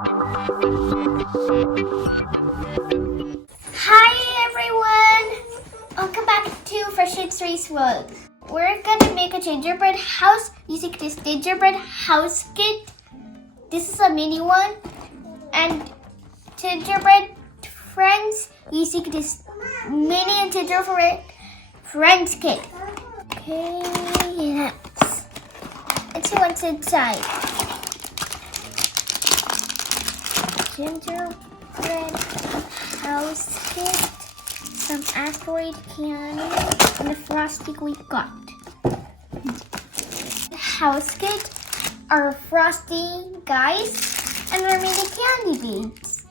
Hi everyone! Welcome back to Shri's world. We're gonna make a gingerbread house using this gingerbread house kit. This is a mini one. And gingerbread friends using this mini gingerbread friends kit. Okay, let's see what's inside. Gingerbread house kit, some asteroid candy, and the frosting we got. The house kit are frosting guys, and we're making candy beans.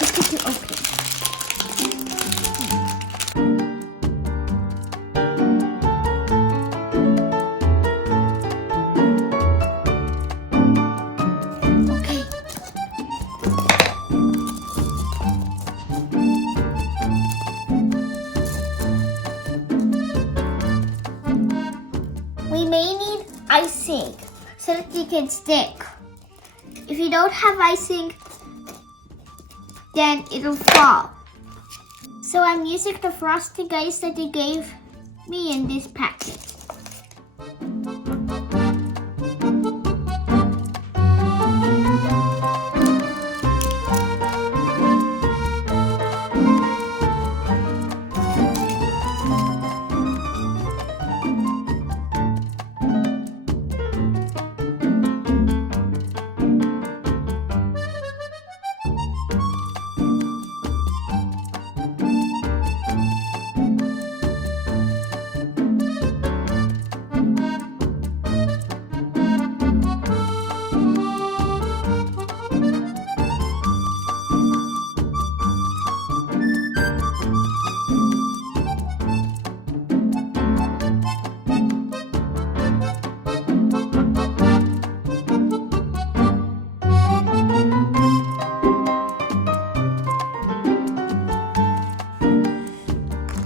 Let's get to open. We may need icing so that they can stick. If you don't have icing, then it'll fall. So I'm using the frosting guys that they gave me in this packet.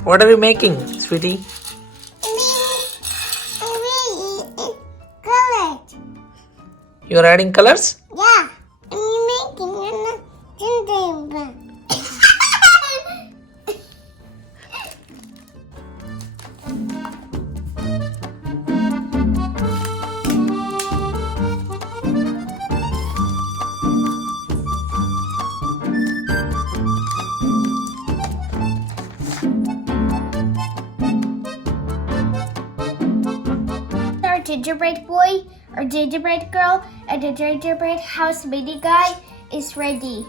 What are you making, sweetie? Colors. You are adding colors? Yeah, I'm making a gingerbread. Our gingerbread boy, our gingerbread girl, and the gingerbread house mini guy is ready.